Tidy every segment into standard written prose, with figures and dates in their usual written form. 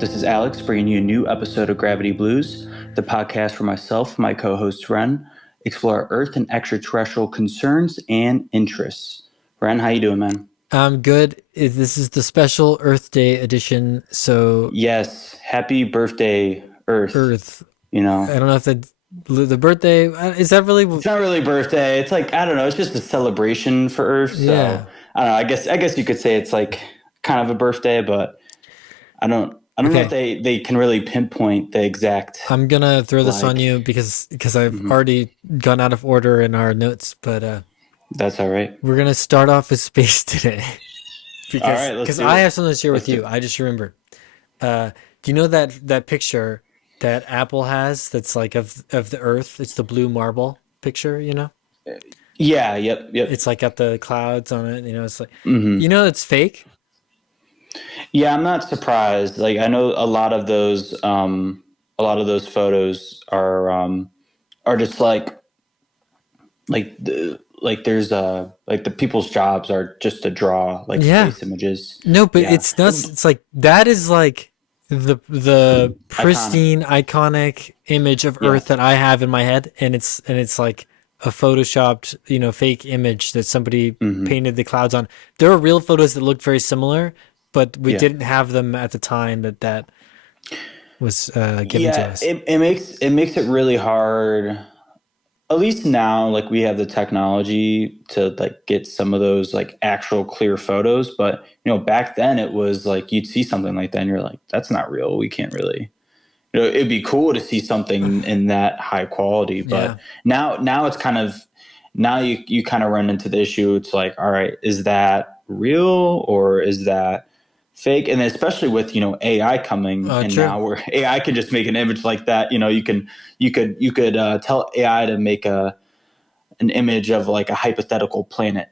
This is Alex bringing you a new episode of Gravity Blues, the podcast where myself, my co-host Ren, explore Earth and extraterrestrial concerns and interests. Ren, how you doing, man? I'm good. This is the special Earth Day edition. So Yes, happy birthday, Earth. Earth, You know, I don't know if the birthday is that really. it's not really birthday. It's like I don't know. It's just a celebration for Earth. So Yeah. I don't know. I guess you could say it's like kind of a birthday, but I don't know if Okay. they can really pinpoint the exact I'm gonna throw this on like. you because I've Mhm. already gone out of order in our notes, but That's all right. we're gonna start off with space today All because right, let's because do I it. have something to share Let's with do you. it. I just remembered. Do you know that picture that Apple has that's like of the Earth? It's the blue marble picture, you know? Yeah, yep, yep. It's like got the clouds on it, you know, it's like Hmm. it's fake. Yeah, I'm not surprised. Like I know a lot of those photos are just like there's like the people's jobs are just to draw like Yeah. space images. No, but Yeah, it's nuts. It's like that is like the iconic. pristine, iconic image of Yeah. Earth that I have in my head, and it's like a photoshopped, fake image that somebody Hmm. painted the clouds on. There are real photos that look very similar, but we Yeah. didn't have them at the time that was given to Yeah, us. it makes it really hard. At least now, like we have the technology to like get some of those like actual clear photos. But back then it was like you'd see something like that and you're like, that's not real. We can't really. It'd be cool to see something in that high quality. But Yeah. now it's kind of now you kind of run into the issue. It's like, all right, is that real or is that fake? And especially with AI coming, and True. now where AI can just make an image like that. You could tell AI to make an image of like a hypothetical planet.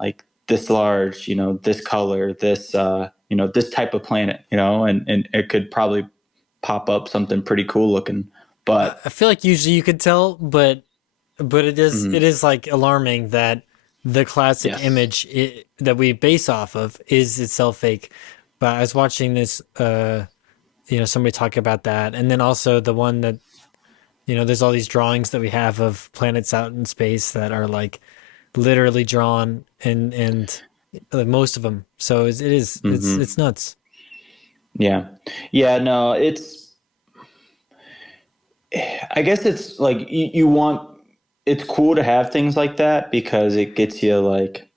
Like this large, this color, this type of planet. And it could probably pop up something pretty cool looking. But I feel like usually you could tell, but it mhm, is like alarming that the classic yes. image that we base off of is itself fake. But I was watching this, somebody talk about that, and then also the one that there's all these drawings that we have of planets out in space that are like literally drawn, and most of them. So it's Hmm. nuts. Yeah. Yeah, no, I guess it's like you want, it's cool to have things like that because it gets you like,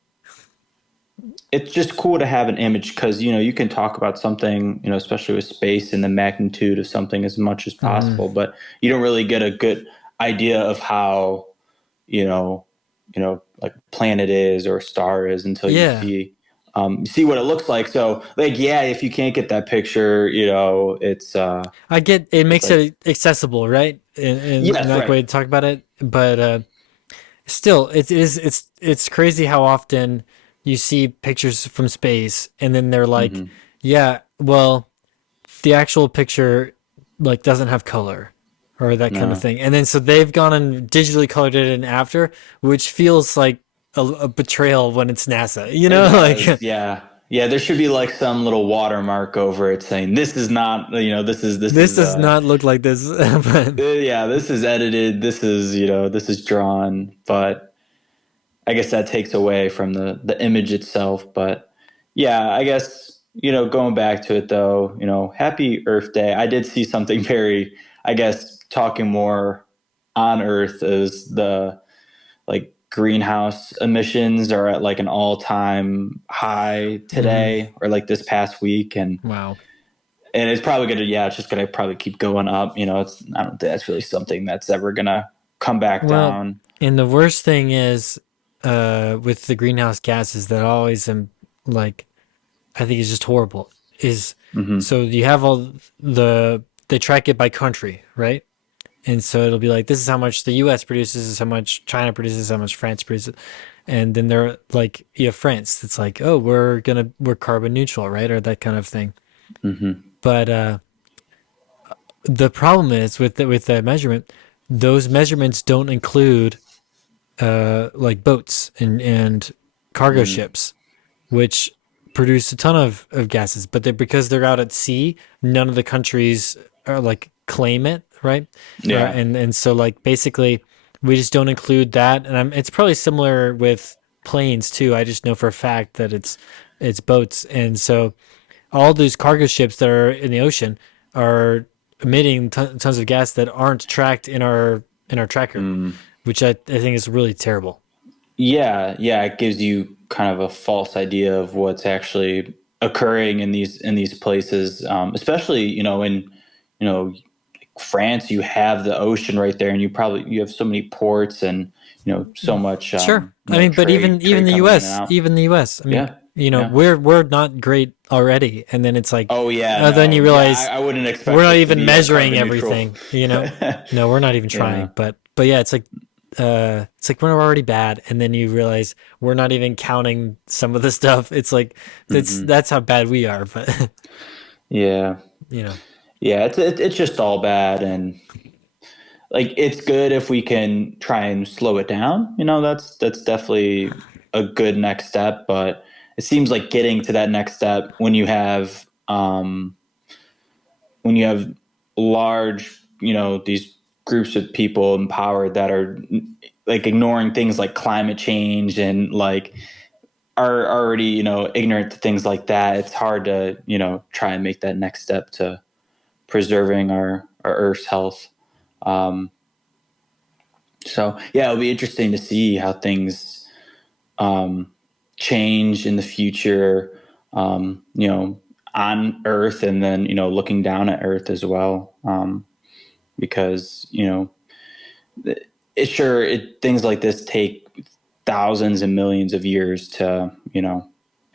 it's just cool to have an image because, you can talk about something, especially with space and the magnitude of something as much as Hmm. possible, but you don't really get a good idea of how, you know, like planet is or star is until you Yeah, see what it looks like. So like, yeah, if you can't get that picture, I get it it's makes like, it accessible, right? In yes, that right. way to talk about it, but still, it's crazy how often you see pictures from space and then they're like, Hmm. yeah, well, the actual picture like doesn't have color or that kind of No. thing. And then so they've gone and digitally colored it in after, which feels like a betrayal when it's NASA. You It know, does, like yeah. Yeah, there should be like some little watermark over it saying this is not, this this is does not look like this. But yeah, this is edited, this is drawn, but I guess that takes away from the image itself, but yeah, I guess, going back to it though, happy Earth Day. I did see something very, I guess, talking more on Earth is the like greenhouse emissions are at like an all-time high mhm. today or like this past week, Wow. and it's probably gonna, yeah, it's just gonna probably keep going up. I don't think that's really something that's ever gonna come back Well, down. and the worst thing is, with the greenhouse gases that always am like I think is just horrible. Is Hmm. so you have all they track it by country, right? And so it'll be like this is how much the U.S. produces, this is how much China produces, how much France produces, and then they're like you have France. It's like oh we're carbon neutral, right, or that kind of thing. Hmm. But the problem is with the measurement, those measurements don't include like boats and cargo Hmm. ships, which produce a ton of gases, but because they're out at sea, none of the countries are like claim it, right? Yeah. And so like basically we just don't include that. And it's probably similar with planes too. I just know for a fact that it's boats. And so all these cargo ships that are in the ocean are emitting tons of gas that aren't tracked in our tracker, Mm. which I think is really terrible. Yeah, yeah, it gives you kind of a false idea of what's actually occurring in these places, especially you know France. You have the ocean right there, and you have so many ports and so much Sure. I mean, but even trade the coming in and US, out. even the US. I mean, Yeah, you know, yeah. we're not great already, and then it's like, Oh yeah, then you no, yeah. realize I wouldn't we're expect not us to even be measuring carbon neutral. everything. You know, no, we're not even Yeah. trying. But yeah, it's like we're already bad, and then you realize we're not even counting some of the stuff. It's like Hmm. that's how bad we are. But Yeah, you know, yeah. It's just all bad, and like it's good if we can try and slow it down. That's definitely a good next step. But it seems like getting to that next step when you have large, these groups of people in power that are like ignoring things like climate change and like are already ignorant to things like that. It's hard to try and make that next step to preserving our Earth's health. Um, So yeah, it'll be interesting to see how things um, change in the future. On Earth, and then looking down at Earth as well, because things like this take thousands and millions of years to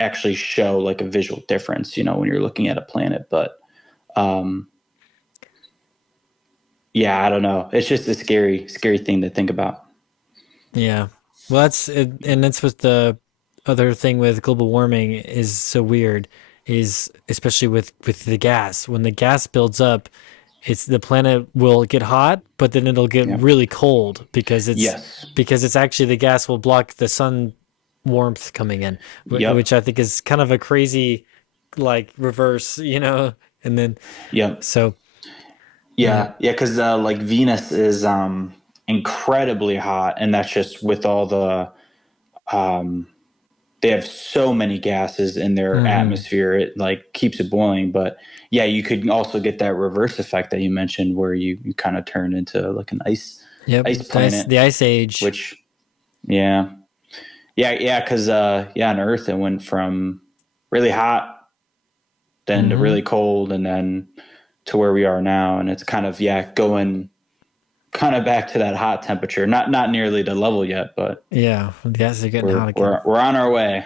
actually show like a visual difference. When you're looking at a planet, but um, yeah, I don't know. It's just a scary thing to think about. yeah. Well, that's it, and that's what the other thing with global warming is so weird is especially with the gas. When the gas builds up, it's the planet will get hot, but then it'll get Yep. really cold Yes. because it's actually the gas will block the sun warmth coming in, which Yep. I think is kind of a crazy like reverse, you know. And then Yep. so yeah, Yeah, because like Venus is incredibly hot, and that's just with all um, they have so many gases in their hmm atmosphere. It like keeps it boiling. But yeah, you could also get that reverse effect that you mentioned, where you kind of turn into like an yep, ice planet. the ice age. Which yeah, yeah, because yeah, on Earth it went from really hot then to hmm really cold, and then to where we are now, and it's kind of going kind of back to that hot temperature. Not nearly the level yet, but Yeah, the gas are getting hot again. we're on our way.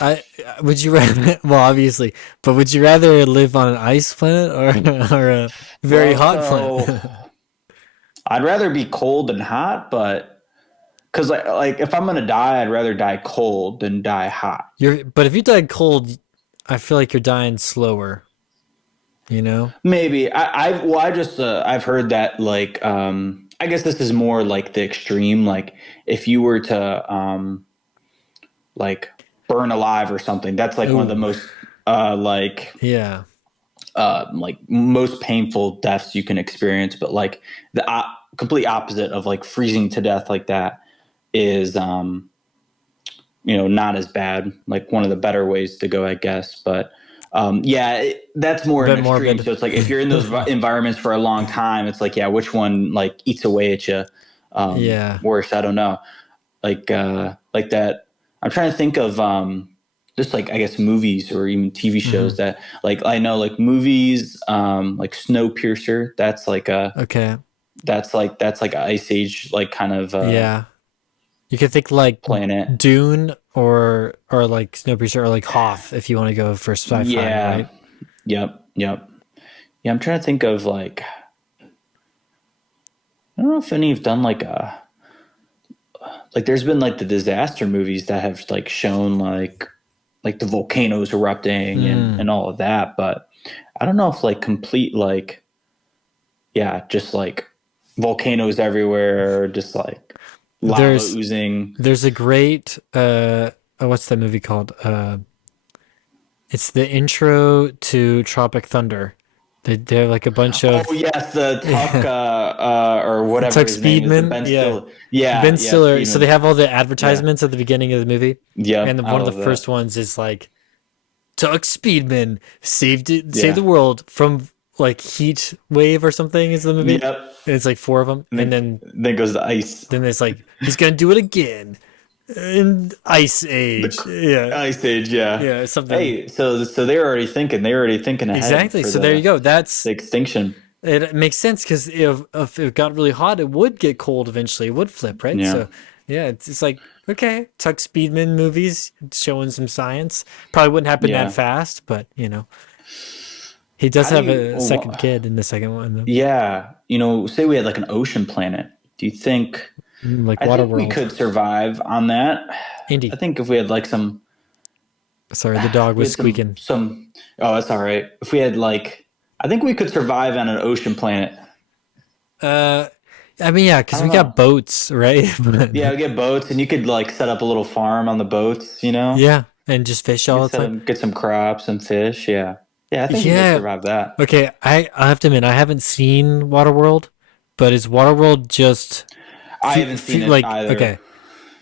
I would you rather? Well, obviously, but would you rather live on an ice planet or or a very Well, hot so planet? I'd rather be cold than hot, but because like if I'm gonna die, I'd rather die cold than die hot. But if you died cold, I feel like you're dying slower. You know? Maybe I just I've heard that like I guess this is more like the extreme. Like if you were to like burn alive or something, that's like one of the Oh, most yeah. like most painful deaths you can experience. But like the complete opposite of like freezing to death like that is not as bad. Like one of the better ways to go, I guess. But yeah, that's A more an bit extreme. morbid. So it's like if you're in those environments for a long time, it's like yeah, which one like eats away at you Yeah. worse? I don't know. Like that. I'm trying to think of just like I guess movies or even TV hmm shows that like I know like movies like Snowpiercer. Okay. That's like a ice age like kind of Yeah. You could think like planet. Dune or like Snowpiercer or like Hoth if you want to go for sci-fi, Yeah. right? Yep. Yep. Yeah. I'm trying to think of like I don't know if any have done like there's been like the disaster movies that have like shown like the volcanoes erupting Mm. and all of that, but I don't know if like complete like yeah, just like volcanoes everywhere, just like lava There's oozing. there's a great what's that movie called? It's the intro to Tropic Thunder. They have like a bunch Oh of yes, the Tuck yeah, or whatever Tuck his name is, the Speedman. Ben Yeah, Still. Yeah, Ben yeah, Stiller. So they Speedman. have all the Yeah, advertisements at the beginning of the movie, and yep, then I one of the love first that. ones is like Tuck Speedman saved the Yeah, world from like heat wave or something is the movie, yep. and it's like four of them, And and then goes the ice, then it's like he's gonna do it again in Ice the Age. Yeah, ice age. Yeah. yeah, something. Hey, so they're already thinking ahead Exactly. for So there you go. the That's extinction. it makes sense because if it got really hot, it would get cold eventually. It would flip, right? Yeah. So yeah, it's like okay, Tuck Speedman movies showing some science. Probably wouldn't happen that Yeah. fast, but he does How do have you? a second Well, kid in the second one, though. yeah. Say we had like an ocean planet. Do you think? Like I think we Waterworld. could survive on that. I Indy. think if we had like some, Sorry, the dog we was had some squeaking. some. Oh, that's all right. If we had like, I think we could survive on an ocean planet. Uh, I mean, yeah, I because don't we got know. boats, right? Yeah, But we get boats, and you could like set up a little farm on the boats. yeah, and just fish You all could the time. get some crops and fish. Yeah, yeah. I think we could Yeah. survive that. Okay, I have to admit I haven't seen Waterworld, but is Waterworld just I haven't seen it like either. okay?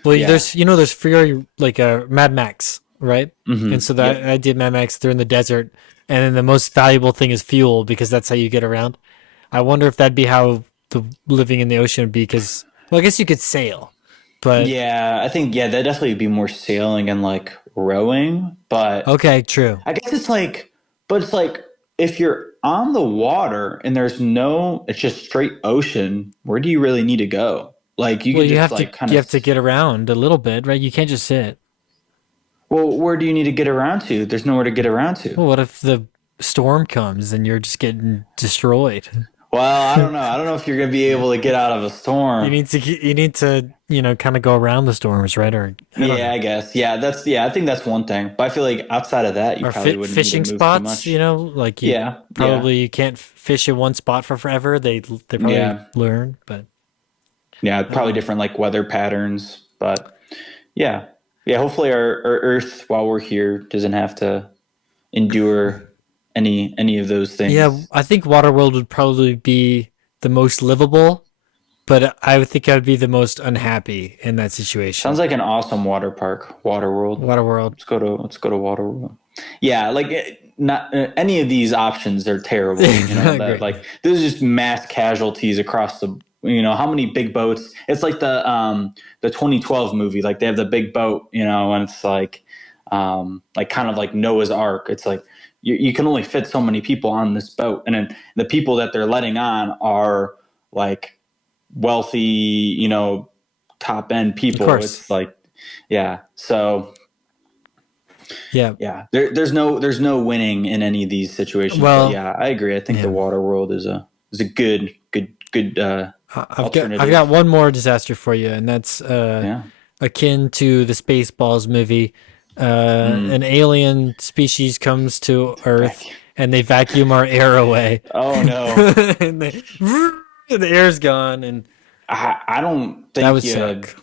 Well, Yeah. there's Fury like Mad Max, right? And so that Yep. I did Mad Max. They're in the desert, and then the most valuable thing is fuel because that's how you get around. I wonder if that'd be how the living in the ocean would be. Because well, I guess you could sail, but Yeah, I think that'd definitely be more sailing and like rowing, but okay, true. I guess it's like if you're on the water and it's just straight ocean, where do you really need to go? Like you Well, could just like you have to get around a little bit, right? You can't just sit. well, where do you need to get around to? There's nowhere to get around to. Well, what if the storm comes and you're just getting destroyed? Well, I don't know. I don't know if you're gonna be able to get out of a storm. You need to, kind of go around the storms, right? Or I don't Yeah, know. I guess. I think that's one thing. But I feel like outside of that, you Or probably wouldn't need to fishing move too spots, much. like you Yeah, yeah, probably you can't fish in one spot for forever. They probably yeah, learn, but yeah. I don't Probably know. different like weather patterns, but yeah, yeah. Hopefully, our Earth while we're here doesn't have to endure any of those Yeah, things. I think Waterworld would probably be the most livable, but I would think I would be the most unhappy in that Sounds situation. like an awesome water park, Waterworld. Waterworld. Let's go to Waterworld. Yeah, like not any of these options are terrible. That Great. like there's just mass casualties across the. How many big boats? It's like the 2012 movie. Like they have the big boat. And it's like kind of like Noah's Ark. It's like you can only fit so many people on this boat, and then the people that they're letting on are like wealthy, top end Of people. course. It's like, yeah. So Yeah. yeah, there's no winning in any of these situations. But Well, yeah, I agree. I think the yeah. water world is a good I've got alternative. one more disaster for you, and that's Yeah. akin to the Spaceballs movie. An alien species comes to Earth, Vacuum. and they vacuum our air away, Oh no. and the air's gone, and I don't that think would you. suck.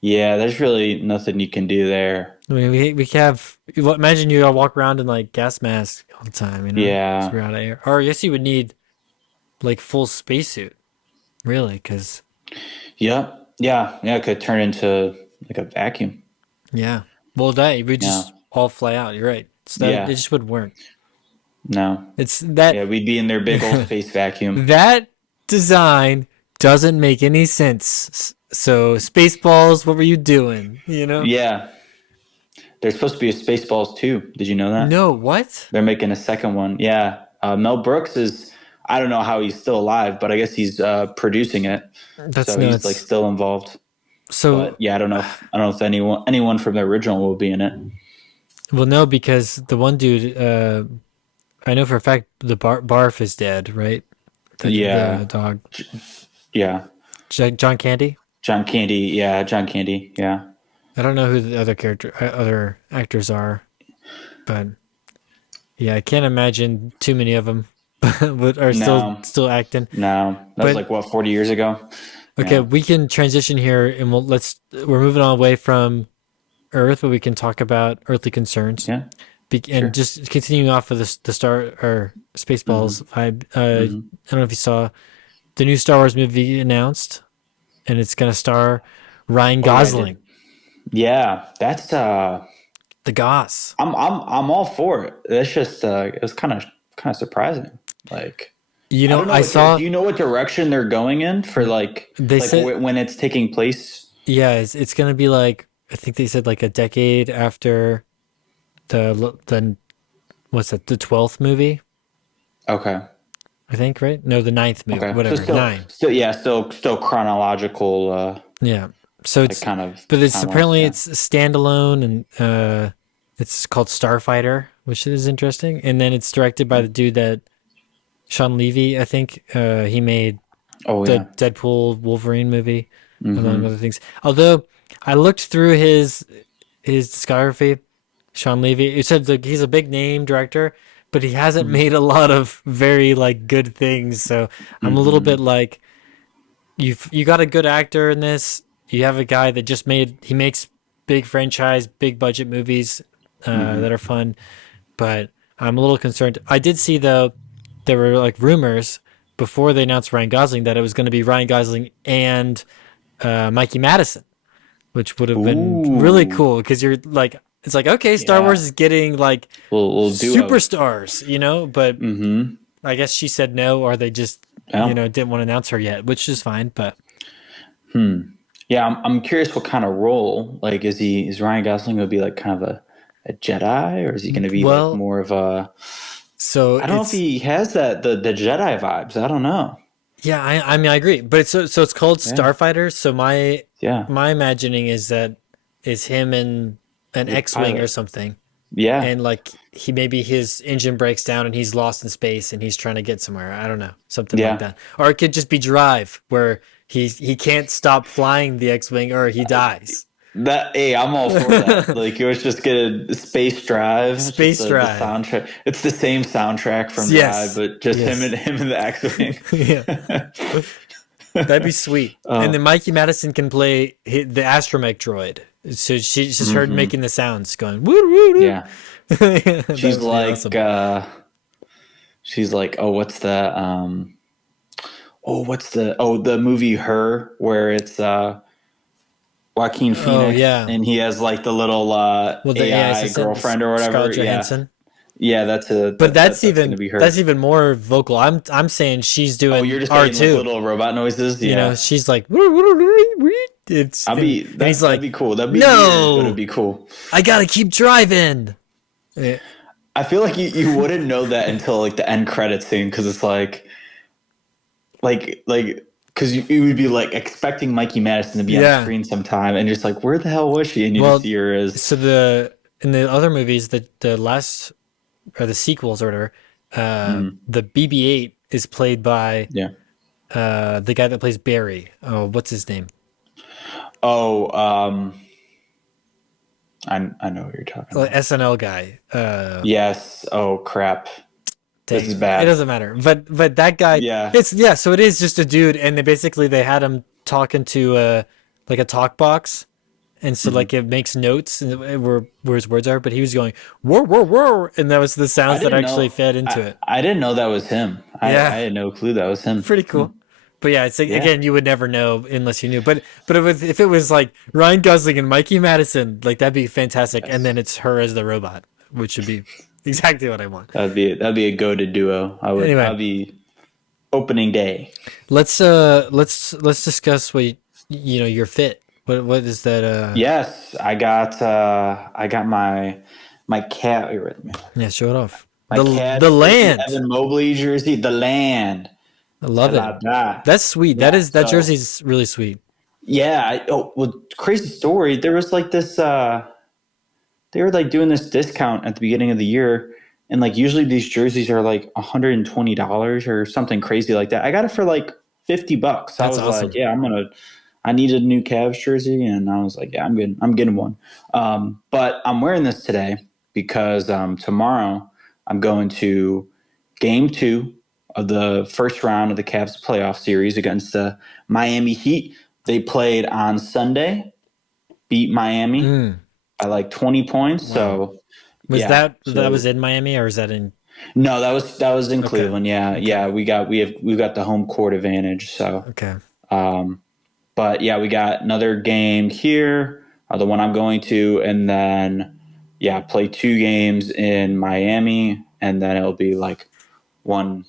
Yeah, there's really nothing you can do there. I mean, we have. Imagine you all walk around in like gas masks all the time, because Yeah. we're out of air. Or I guess you would need like full spacesuit, really, because Yep. Yeah. Yeah. It could turn into like a vacuum. yeah. Well, that we Yeah. just all fly out. You're right. So that it Yeah. just wouldn't work. No. It's that Yeah. We'd be in their big old space vacuum. that design doesn't make any sense. So Spaceballs, what were you doing? Yeah. There's supposed to be a Spaceballs too. Did you know that? No, what? They're making a second one. Yeah. Mel Brooks is, I don't know how he's still alive, but I guess he's producing it. That's So he's like nuts. still involved. But So, yeah, I don't know if anyone from the original will be in it. well, no, because the one dude, I know for a fact the Barf is dead, right? The Yeah. dog, Yeah. John Candy. John Candy. Yeah. John Candy. Yeah. I don't know who the other actors are, but yeah, I can't imagine too many of them, but are No. still acting. No. That was But like what, 40 years ago? okay, Yeah. we can transition here, and we're moving on away from Earth, but we can talk about earthly concerns. Yeah. And Sure. just continuing off of the Star or Spaceballs Hmm. vibe. Hmm. I don't know if you saw the new Star Wars movie announced, and it's gonna star Ryan Oh yeah, I Gosling, did. Yeah, that's the Goss. I'm all for it. That's just it was kind of surprising. Like You I know, don't know I what saw do you know what direction they're going in for they said, when it's taking place? yeah, it's gonna be like I think they said like a decade after the what's that, the 12th movie, Okay. I think, right? No, the ninth movie, Okay. So whatever, nine. still chronological Yeah. So like it's, kind of but it's timelines, apparently yeah. it's standalone, and it's called Starfighter, which is interesting. And then it's directed by the dude that Sean Levy, I think. He made Oh the yeah. Deadpool Wolverine movie, among Mhm. other things. Although I looked through his discography, Sean Levy. It said like he's a big name director, but he hasn't Mhm. made a lot of very like good things. So I'm a little bit Mhm. like you got a good actor in this. You have a guy that just made he makes big franchise, big budget movies Mhm. that are fun, but I'm a little concerned. I did see though there were like rumors before they announced Ryan Gosling that it was going to be Ryan Gosling and Mikey Madison, which would have been really Ooh. cool because you're like it's like okay, Star Wars Yeah. is getting like Little duo. superstars, you know, but Mhm. I guess she said no, or they just Yeah. didn't want to announce her yet, which is fine. But Hmm. Yeah, I'm curious what kind of role. Like, is Ryan Gosling gonna be like kind of a Jedi, or is he gonna be like well, more of a? so I don't know if it's he has the Jedi vibes. I don't know. yeah, I mean I agree, but so it's called Yeah. Starfighter. So Yeah. my imagining is that is him in an The X-wing or pilot. something, Yeah. and like he maybe his engine breaks down and he's lost in space and he's trying to get somewhere. I don't know, something like Yeah. that, or it could just be Drive where he can't stop flying the X-wing or he dies. That hey, I'm all for that. Like it was just get a space drive. It's just Space the Drive. soundtrack. It's the same soundtrack from Drive, Yes. but just Yes. him and the X-wing. Yeah. That'd be sweet. And uh, then Mikey Madison can play the astromech droid. So she's just heard hmm. making the sounds going woo woo woo. Yeah. That She's would be like awesome. oh what's the the movie Her where it's Joaquin Oh Phoenix yeah. and he has like the little Well, the AI AI assistant, girlfriend or whatever. Scarlett Yeah. Johansson. Yeah, But that's gonna be that's her. even more vocal. I'm saying she's Oh, doing you're just getting like R2. little robot noises? You know, Yeah. she's like it's and he's That'd like, be cool. That'd be weird, but it'd "No, be cool. I got to keep driving." Eh, I feel like you wouldn't know that until like the end credit scene because it's like because you would be like expecting Mikey Madison to be on the Yeah. screen sometime and just like where the hell was she? And you just Well, see her as so in the other movies, the last or the sequels or whatever, the BB-8 is played by yeah. the guy that plays Barry. Oh, what's his name? Oh, I know what you're talking about. SNL guy. Yes. Oh crap. This is Dang, it bad. doesn't matter. But that guy, Yeah. it's yeah. So it is just a dude, and they had him talking to like a talk box, and so Hmm. like it makes notes and where his words are. But he was going whoa whoa whoa, and that was the I sounds that didn't actually know. fed into it. I didn't know that was him. I Yeah, had no clue that was him. pretty Hmm. cool. But yeah, it's like, Yeah. again, you would never know unless you knew. But if it was like Ryan Gosling and Mikey Madison, like that'd be fantastic. And Yes. then it's her as the robot, which would be exactly what I want. That'd be a go-to duo. Anyway, I'd be opening day. let's discuss what your fit. What is that? Yes, I got my cat. Wait a minute. Yeah, show it off. My The Cavs jersey, land. Evan Mobley jersey, the land. I love it. La da. That's sweet. Yeah. That So jersey's really sweet. yeah. Well, crazy story. There was like this. They were like doing this discount at the beginning of the year, and like usually these jerseys are like $120 or something crazy like that. I got it for like $50. I That's was like, awesome. yeah, I needed a new Cavs jersey, and I was like, yeah, I'm getting one. But I'm wearing this today because tomorrow I'm going to Game 2 of the first round of the Cavs playoff series against the Miami Heat. They played on Sunday, beat Miami Mm, by like 20 points. wow. So Was Yeah. that was So in Miami, or is that in? no, that was in Okay, Cleveland. Yeah, okay, yeah. We've got the home court advantage. So, okay. um, but yeah, we got another game here, the one I'm going to, and then yeah, play 2 games in Miami, and then it'll be like 1-1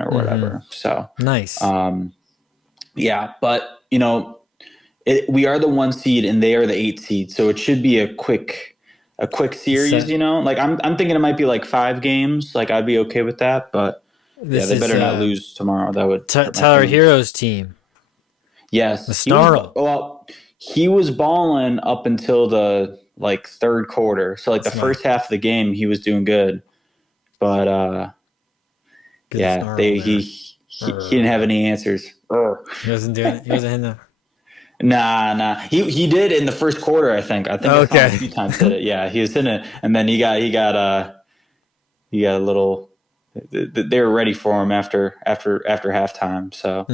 or Mm-hmm. whatever. So, Nice. um, yeah, but we are the 1 seed and they are the 8 seed, so it should be a quick series. So Like I'm thinking it might be like 5 games. Like I'd be okay with that, but yeah, this they is better not lose tomorrow. That would hurt my Tyler feelings. Hero's team, the Yes, he was. Snarl. Well, he was balling up until the like third quarter. So like the Snarl, first half of the game, he was doing good, but good yeah, Snarl they there. he didn't have any answers. He wasn't doing it. He wasn't hitting the. Nah. He did in the first quarter. I think I saw him a Okay. few times hit it. Yeah, he was hitting it, and then he got a little. They were ready for him after halftime. So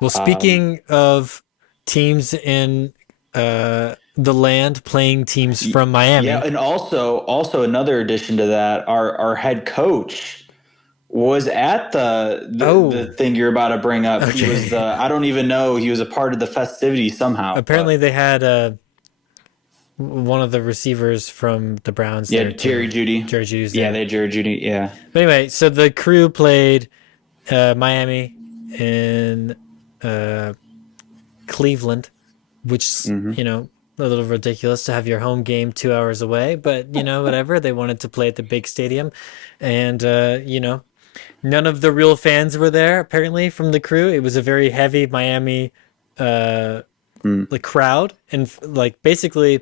Well, um, speaking of teams in the land playing teams from yeah, Miami. and also another addition to that, our head coach was at the Oh, thing you're about to bring up. He was okay. I don't even know, he was a part of the festivity somehow, Apparently, but they had one of the receivers from the Browns yeah, there too. Jerry Judy. Jerry Judy's Yeah, there. they had Jerry Judy. Yeah. But anyway, so the crew played Miami and uh, Cleveland, which, Hmm. a little ridiculous to have your home game 2 hours away, but whatever. They wanted to play at the big stadium, and none of the real fans were there apparently from the crew. It was a very heavy Miami uh Mm. like crowd, and like basically,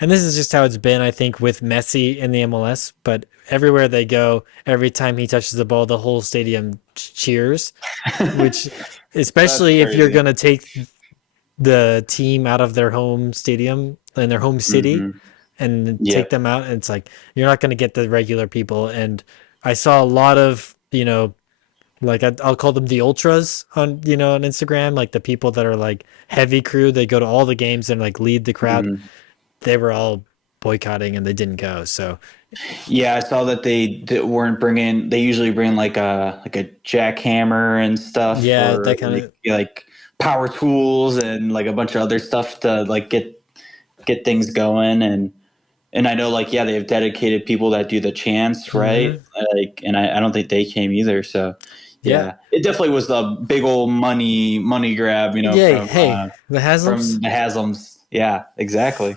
and this is just how it's been, I think, with Messi in the MLS. But everywhere they go, every time he touches the ball, the whole stadium cheers. Which, That's especially if you're crazy. gonna take the team out of their home stadium and their home city, Hmm. and take Yep. them out, and it's like you're not gonna get the regular people. And I saw a lot of like I'll call them the ultras on Instagram, like the people that are like heavy crew. They go to all the games and like lead the crowd. Hmm. They were all boycotting and they didn't go. So Yeah, I saw that they weren't bringing. They usually bring like a jackhammer and stuff, yeah, or that kind of like power tools and like a bunch of other stuff to like get things going. And I know, like, yeah, they have dedicated people that do the chants, right? hmm Like, and I don't think they came either. So yeah. yeah, it definitely was a big old money grab, Yay, hey, the from Haslam's. the Haslam's. Yeah, exactly.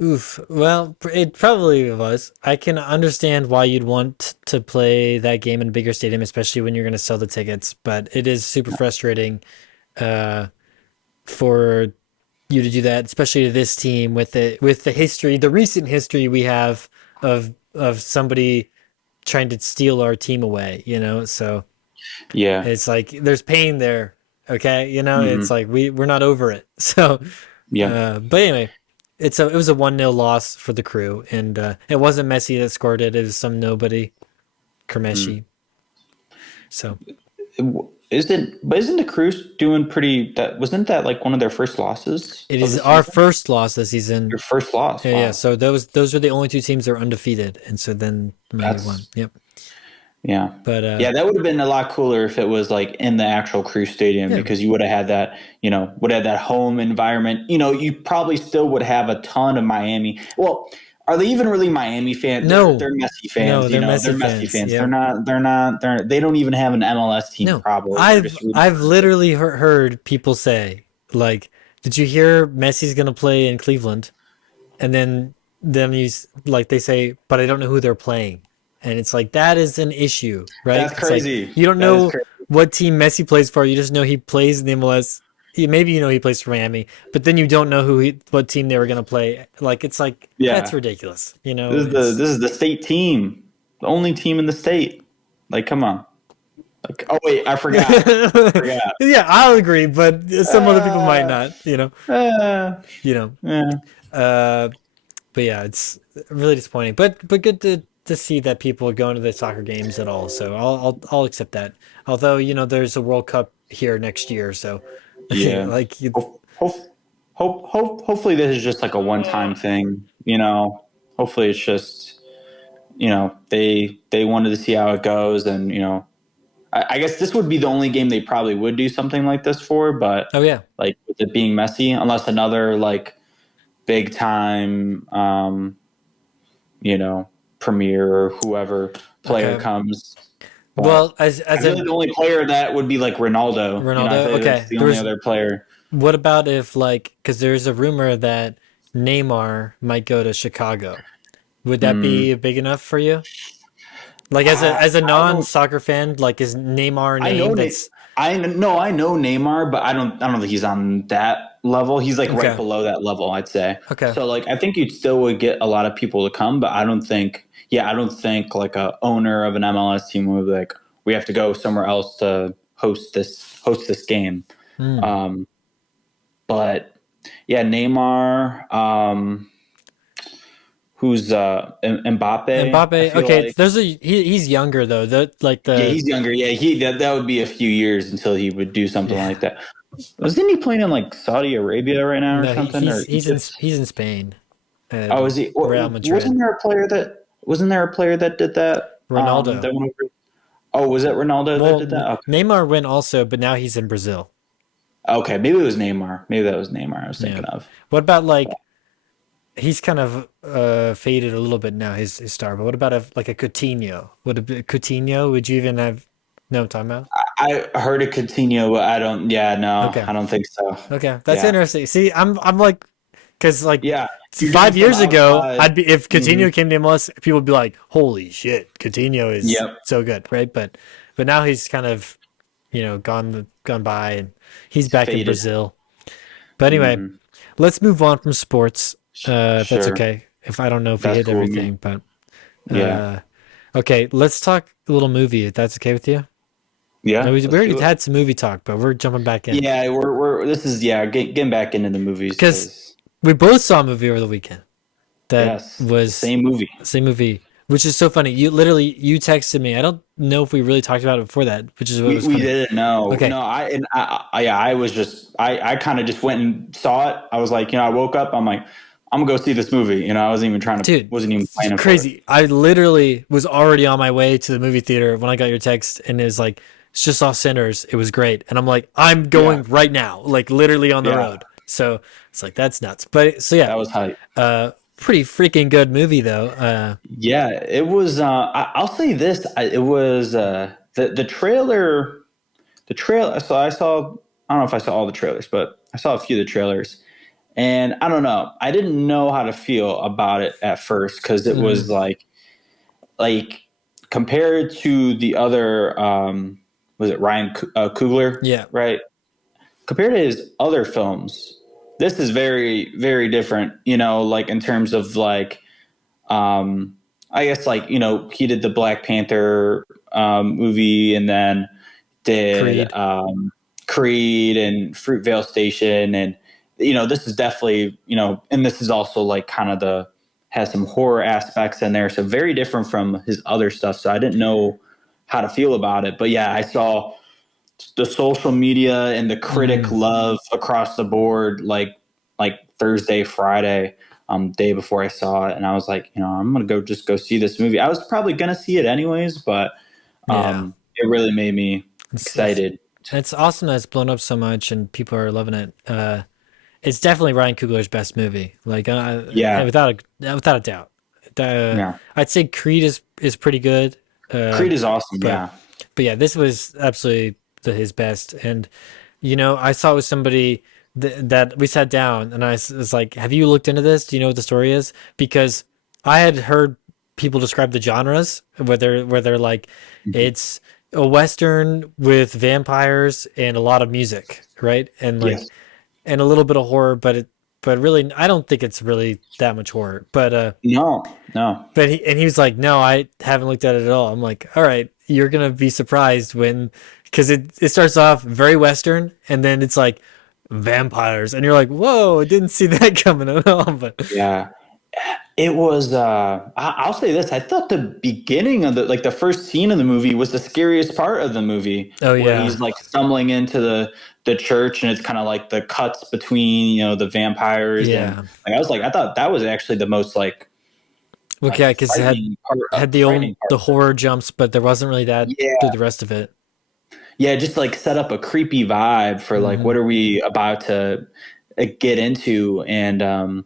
Oof. Well, it probably was. I can understand why you'd want to play that game in a bigger stadium, especially when you're going to sell the tickets. But it is super frustrating uh, for you to do that, especially to this team with the history, the recent history we have of somebody trying to steal our team away. So Yeah. it's like there's pain there. Okay, it's Hmm. like we're not over it. So, Yeah. but anyway, it was a 1-0 loss for the crew, and it wasn't Messi that scored it. It was some nobody, Mm. Kermeshi. So But isn't the Cruise doing pretty? That wasn't that like one of their first losses it of is the our season. first loss this season. Your first loss. Yeah, yeah. Wow. So those are the only two teams that are undefeated, and so then Miami won. That's Yep. Yeah. But Yeah, that would have been a lot cooler if it was like in the actual Cruise Stadium, yeah, because you would have had that, would have that home environment. You probably still would have a ton of Miami. Well, are they even really Miami fans? They're no, Messi no, fans, they're they're Messi Messi fans. fans. They're Yep. not they're not they don't even have an MLS team No, probably. They're I've just rooting I've for the literally heard people say like, "Did you hear Messi's gonna play in Cleveland?" And then like they say, "But I don't know who they're playing," and it's like that is an issue, right? That's It's like crazy. you don't That is know crazy. what team Messi plays for. You just know he plays in the MLS. Maybe he plays for Miami, but then you don't know what team they were gonna play. Like it's like that's Yeah. ridiculous. This is the It's this is the state team. The only team in the state. Like, come on. Like, oh wait, I forgot. Forgot. yeah, I'll agree, but some other people might Uh, not. uh, You know. yeah. Uh, but yeah, it's really disappointing. But good to see that people are going to the soccer games at all. So I'll accept that. Although there's a World Cup here next year, so Yeah. like Hope, hope, hopefully this is just like a one-time thing. Hopefully it's just, they wanted to see how it goes, and I guess this would be the only game they probably would do something like this for, but Oh yeah. like with it being messy, unless another like big time, premier or whoever player Okay. comes. Well, But as I feel like in the only player that would be like Ronaldo. I Ronaldo. feel like that's Okay. the only There's other player. what about if like because there's a rumor that Neymar might go to Chicago. Would that Mm, be big enough for you? Like I, as a I don't. non-soccer fan, like is Neymar a I know. name that's I know Neymar, but I don't think he's on that level. He's like right okay. below that level, I'd say. Okay. So like, I think you still would get a lot of people to come, but I don't think. Yeah, I don't think like a owner of an MLS team would be like, we have to go somewhere else to host this game. Hmm. Um, but yeah, Neymar. Who's Mbappe? I Mbappe. feel Okay, like. he's younger though. Yeah, he's younger. Yeah, that would be a few years until he would do something yeah. like that. Wasn't he playing in like Saudi Arabia right now or No, something, or Egypt? he's in Spain. Oh, is he? Real Wasn't Madrid. there a player that did that? Ronaldo. That went over. Oh, was it Ronaldo that Well, did that? Neymar went also, but now he's in Brazil. Okay, maybe it was Neymar. Maybe that was Neymar I was Yeah. thinking of. What about like he's kind of faded a little bit now his star, but what about like a Coutinho? Would it be Coutinho? Would you even have no time out? I heard of Coutinho, but I don't. Yeah, no, Okay. I don't think so. Okay. That's Yeah, interesting. See, I'm like because like yeah. You're getting 5 years some ago, outside. I'd be if Hmm. Coutinho came to MLS, people would be like, "Holy shit, Coutinho is Yep, so good," right? But now he's kind of gone by, and he's it's back in faded. Brazil. But anyway, Hmm. let's move on from sports. If that's Sure, okay. If I don't know if we that's hit cool with me. everything, but Yeah, uh, okay, let's talk a little movie. If that's okay with you. No, yeah. we Let's already do it. had some movie talk, but we're jumping back in Yeah, we're this is yeah getting back into the movies because because we both saw a movie over the weekend that yes, the was same movie. same movie, which is so funny. You texted me. I don't know if we really talked about it before that, which is what was We funny. didn't know. Okay, No, yeah, I was just I kind of just went and saw it. I was like, I woke up. I'm like, I'm gonna go see this movie. I dude, wasn't even planning for it. crazy. I literally was already on my way to the movie theater when I got your text, and it was like, it's just saw Sinners. It was great, and I'm like, I'm Yeah, going right now, like literally on the yeah, road. So it's like that's nuts. But so yeah, that was hype. pretty freaking good movie though. Yeah, it was. I'll say this. It was the trailer. The trail. So I saw. I don't know if I saw all the trailers, but I saw a few of the trailers. And I don't know. I didn't know how to feel about it at first because it was Mhm. like compared to the other was it Ryan Coogler, Yeah, right? Compared to his other films, this is very very different. Like in terms of like I guess like he did the Black Panther movie and then did Creed. Creed and Fruitvale Station, and this is definitely and this is also like kind of the has some horror aspects in there, so very different from his other stuff. So I didn't know how to feel about it, but yeah, I saw the social media and the critic Mm, love across the board, like Thursday, Friday, day before I saw it, and I was like, I'm gonna go see this movie. I was probably gonna see it anyways, but yeah, it really made me it's, it's excited. it's awesome that it's blown up so much and people are loving it. It's definitely Ryan Coogler's best movie, like Yeah, without a doubt. yeah. I'd say Creed is pretty good, uh, Creed is awesome. but Yeah. yeah, this was absolutely his best. And I saw it with somebody that we sat down, and was like, "Have you looked into this? Do you know what the story is?" Because I had heard people describe the genres where they're like, Mhm. it's a western with vampires and a lot of music, right? And like Yes. and a little bit of horror, but really, I don't think it's really that much horror. No. No. He was like, no, I haven't looked at it at all. I'm like, all right, you're gonna be surprised because it starts off very western and then it's like vampires and you're like, whoa, I didn't see that coming at all. But Yeah. It was. I'll say this. I thought the beginning of the first scene of the movie was the scariest part of the movie, oh where yeah, he's like stumbling into the church, and it's kind of like the cuts between the vampires, and yeah, like I thought that was actually the most like Okay, like because it had frightening part the of it. horror jumps, but there wasn't really that through Yeah, the rest of it. yeah, just like set up a creepy vibe for like Hmm. what are we about to get into, and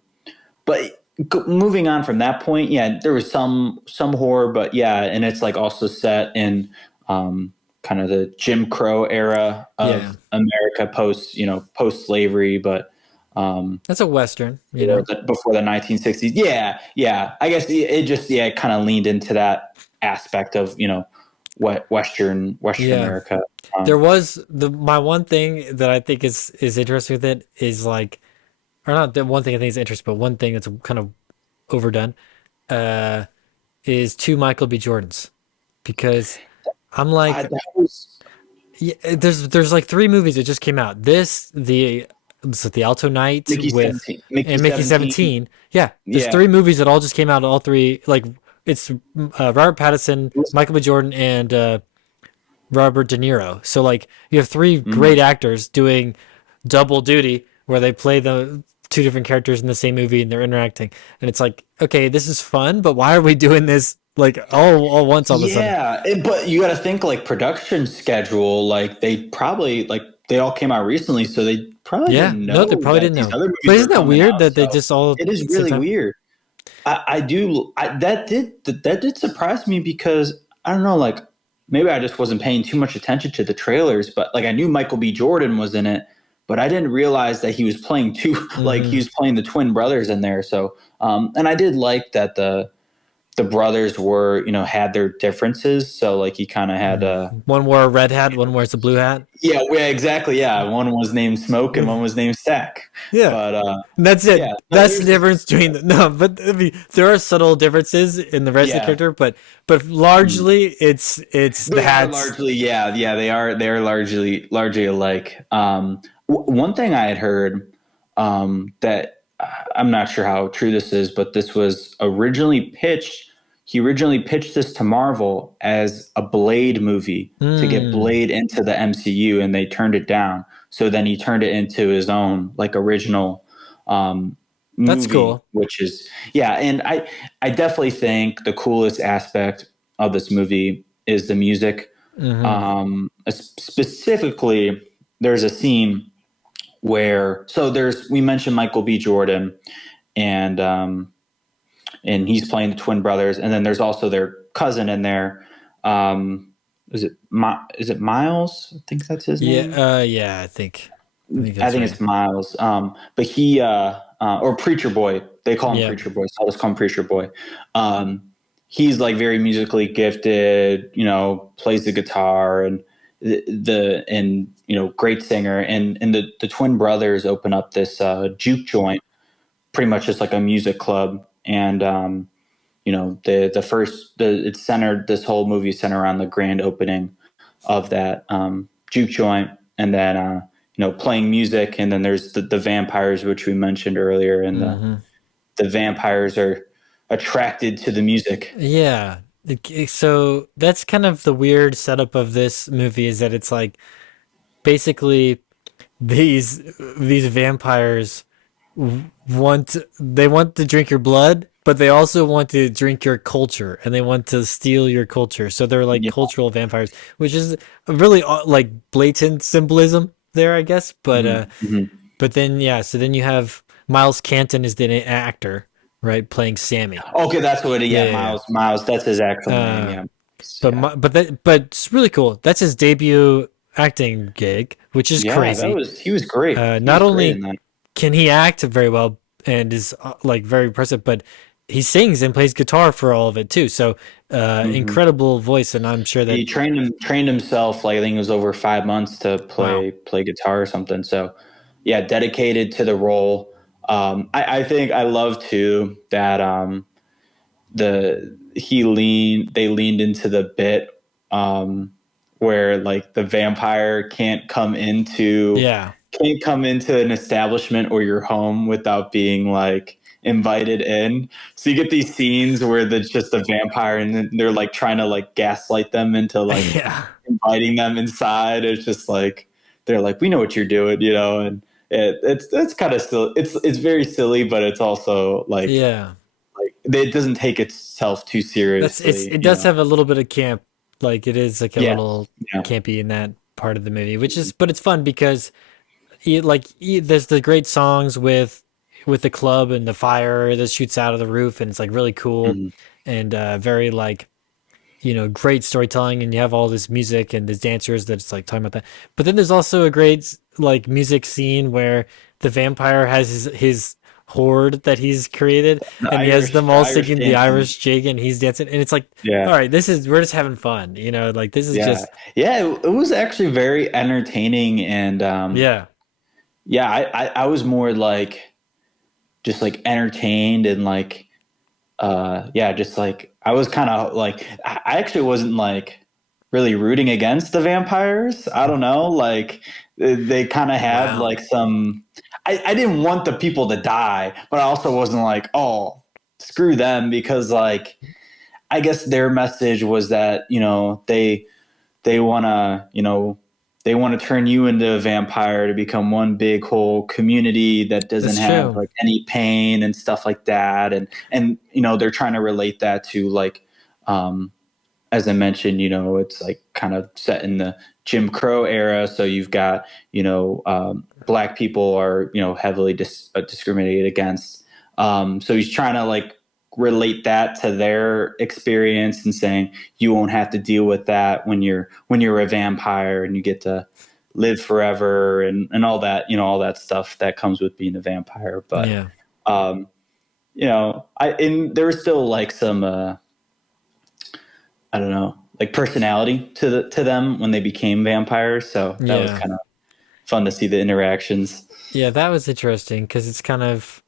but moving on from that point, yeah, there was some horror, but yeah, and it's like also set in kind of the Jim Crow era Yeah, of America post post slavery, but that's a western, you before know. before the 1960s. Yeah, yeah, I guess it just it kind of leaned into that aspect of what Western Yeah, America. there Um, was the my one thing that I think is interesting with it is like, or not the one thing I think is interesting, but one thing that's kind of overdone. Uh, is two Michael B. Jordans because I'm like, that was yeah, there's like three movies that just came out. The Alto Night Mickey with 17, Mickey and Mickey 17. 17. Yeah, there's Yeah. three movies that all just came out. All three like it's Robert Pattinson, Michael B. Jordan, and Robert De Niro. So like you have three great Mhm. actors doing double duty where they play the two different characters in the same movie and they're interacting. And it's like, okay, this is fun, but why are we doing this like all once all of a sudden? Yeah, but you got to think like production schedule. Like they probably like they all came out recently, so they probably Yeah, didn't no, they know probably that didn't these know. other But movies were isn't that coming weird out. that they So just all it is at the same really time? weird. That did surprise me because I don't know, like maybe I just wasn't paying too much attention to the trailers, but like I knew Michael B. Jordan was in it, but I didn't realize that he was playing two, like he Hmm. was playing the twin brothers in there. So, and I did like that the brothers were had their differences, so like he kind of had a One wore a red hat, one wears a blue hat. yeah, exactly, yeah, one was named Smoke and one was named Stack, Yeah, but and that's it. yeah, no, That's the there's difference between no, but I mean, there are subtle differences in the rest of the yeah. character, but largely it's the They are hats. largely, yeah, they are largely alike. One thing I had heard that I'm not sure how true this is, but this was originally pitched. He originally pitched this to Marvel as a Blade movie to get Hmm, Blade into the MCU, and they turned it down. So then he turned it into his own like original that's movie, cool. which is yeah. And I definitely think the coolest aspect of this movie is the music. Hmm. Specifically, there's a scene where we mentioned Michael B. Jordan, and he's playing the twin brothers, and then there's also their cousin in there. Um, is it Miles? I think that's his Yeah, name. yeah, I think I that's think right. it's Miles. But he or Preacher Boy. They call him Yeah. Preacher Boy, so I'll just call him Preacher Boy. Um, he's like very musically gifted. Plays the guitar and great singer. And the twin brothers open up this juke joint, pretty much just like a music club. And the first it's centered. This whole movie is centered around the grand opening of that juke joint, and then playing music, and then there's the vampires, which we mentioned earlier, and Hmm. the vampires are attracted to the music. Yeah. So that's kind of the weird setup of this movie is that it's like basically these these vampires they want to drink your blood, but they also want to drink your culture and they want to steal your culture. So they're like Yeah. cultural vampires, which is a really like blatant symbolism there, I guess. Mm-hmm. But then yeah, so then you have Miles Canton is the actor, right, playing Sammy. Okay, that's what. Yeah, Yeah, yeah, Miles. That's his actual yeah. name. Yeah, yeah, But it's really cool. That's his debut acting gig, which is yeah. crazy. He was great. He Not was great in only that. can he act very well and is like very impressive, but he sings and plays guitar for all of it too. So Hmm. incredible voice, and I'm sure that He trained himself. Like I think it was over 5 months to wow, play guitar or something. So yeah, dedicated to the role. I think I love too that they leaned into the bit where like the vampire yeah, can't come into an establishment or your home without being like invited in. So you get these scenes where there's just a vampire and then they're like trying to like gaslight them into like yeah, inviting them inside. It's just like they're like, we know what you're doing, and it's kind of still it's very silly, but it's also like yeah. it doesn't take itself too seriously, it you does know. have a little bit of camp, like it is like a Yeah, little yeah, campy in that part of the movie, which is but it's fun because there's the great songs with the club and the fire that shoots out of the roof, and it's like really cool mhm. and very like great storytelling, and you have all this music and these dancers that's like talking about that. But then there's also a great like music scene where the vampire has his horde that he's created, and he has them The all Irish singing the dancing. Irish jig, and he's dancing, and it's like, all Yeah, right, this is we're just having fun, like this is yeah, just yeah. It was actually very entertaining, and yeah, yeah, I was more like just like entertained and like yeah, just like I was kind of like I actually wasn't like really rooting against the vampires. I don't know, like they kind of had wow, like some. I didn't want the people to die, but I also wasn't like, oh, screw them, because like I guess their message was that they want to, they want to turn you into a vampire to become one big whole community that doesn't that's have true, like any pain and stuff like that. And they're trying to relate that to like, um, as I mentioned, it's like kind of set in the Jim Crow era. So you've got, black people are, heavily discriminated against. So he's trying to like relate that to their experience and saying you won't have to deal with that when you're a vampire and you get to live forever and all that, all that stuff that comes with being a vampire. But, yeah, um, and there was still like some, I don't know, like personality to them when they became vampires. So that was yeah, kind of fun to see the interactions. yeah. That was interesting because it's kind of.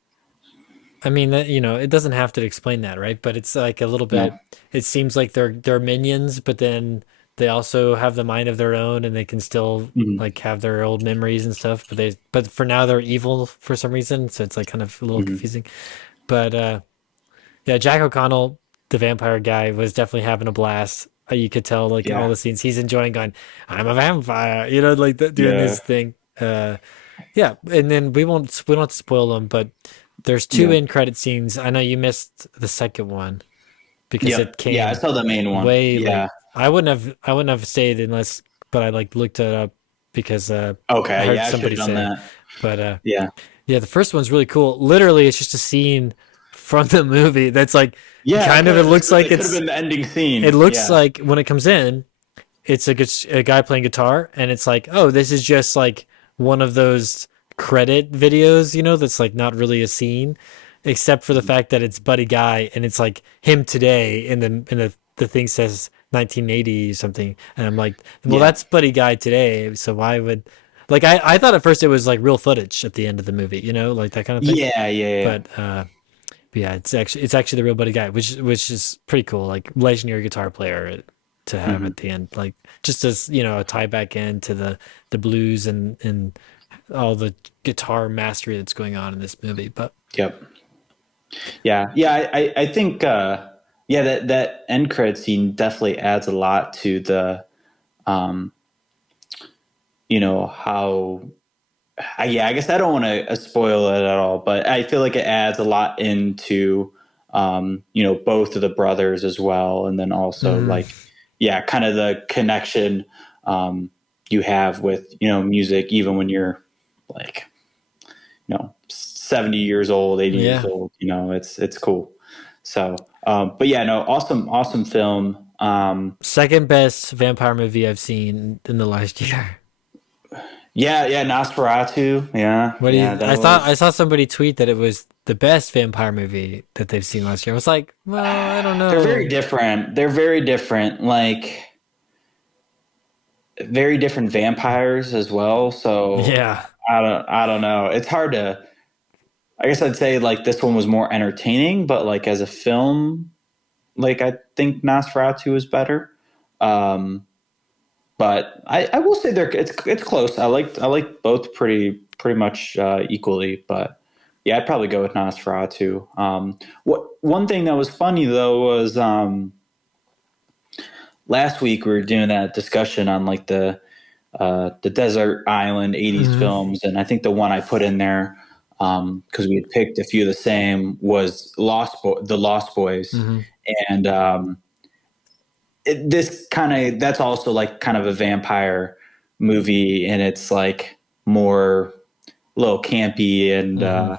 I mean, that it doesn't have to explain that, right? But it's like a little Yeah. bit. It seems like they're minions, but then they also have the mind of their own, and they can still Hmm. like have their old memories and stuff. But for now, they're evil for some reason, so it's like kind of a little Hmm. confusing. But yeah, Jack O'Connell, the vampire guy, was definitely having a blast. You could tell, like in all Yeah. the scenes, he's enjoying going, "I'm a vampire," like doing Yeah. this thing. Yeah, and then we don't have to spoil them, but there's two Yeah. end credit scenes. I know you missed the second one because it Yep. Yeah. I came saw the main one. way Yeah. late. I wouldn't have stayed unless, but I like looked it up because I Okay. heard Yeah. I should somebody have done say. that. But Yeah. yeah, the first one's really cool. Literally, it's just a scene from the movie that's like Yeah. kind of it looks like It could have been the ending it scene. looks Yeah. like when it comes in it's a guy playing guitar, and it's like, oh, this is just like one of those credit videos, that's like not really a scene, except for the fact that it's Buddy Guy, and it's like him today, and the thing says 1980 something, and I'm like, well, Yeah. that's Buddy Guy today, so why would like I thought at first it was like real footage at the end of the movie, like that kind of thing, Yeah. Yeah. but yeah, it's actually the real Buddy Guy, which is pretty cool. Like legendary guitar player to Yeah. have Hmm. at the end, like just as a tie back into the blues and all the guitar mastery that's going on in this movie. But Yep. Yeah. Yeah. I think. Yeah. That end credit scene definitely adds a lot to the. Um, how yeah, I guess I don't want to spoil it at all, but I feel like it adds a lot into, both of the brothers as well. And then also mm, like, yeah, kind of the connection, you have with, music, even when you're like, 70 years old, 80 years yeah, old, it's cool. So, but yeah, no, awesome, awesome film. second best vampire movie I've seen in the last year. Yeah, yeah, Nosferatu. Yeah, What do yeah, you? that I was. saw somebody tweet that it was the best vampire movie that they've seen last year. I was like, well, I don't They're very know. different. They're very different. Like very different vampires as well. So Yeah, I don't know. It's hard to. I guess I'd say like this one was more entertaining, but like as a film, like I think Nosferatu is better. Um, but I will say it's close. I like both pretty much equally, but yeah, I'd probably go with Nosferatu. What one thing that was funny though was last week we were doing that discussion on like the desert island 80s hmm films, and I think the one I put in there because we had picked a few of the same, was the Lost Boys, Hmm. and this kind of that's also like kind of a vampire movie, and it's like more a little campy and Hmm.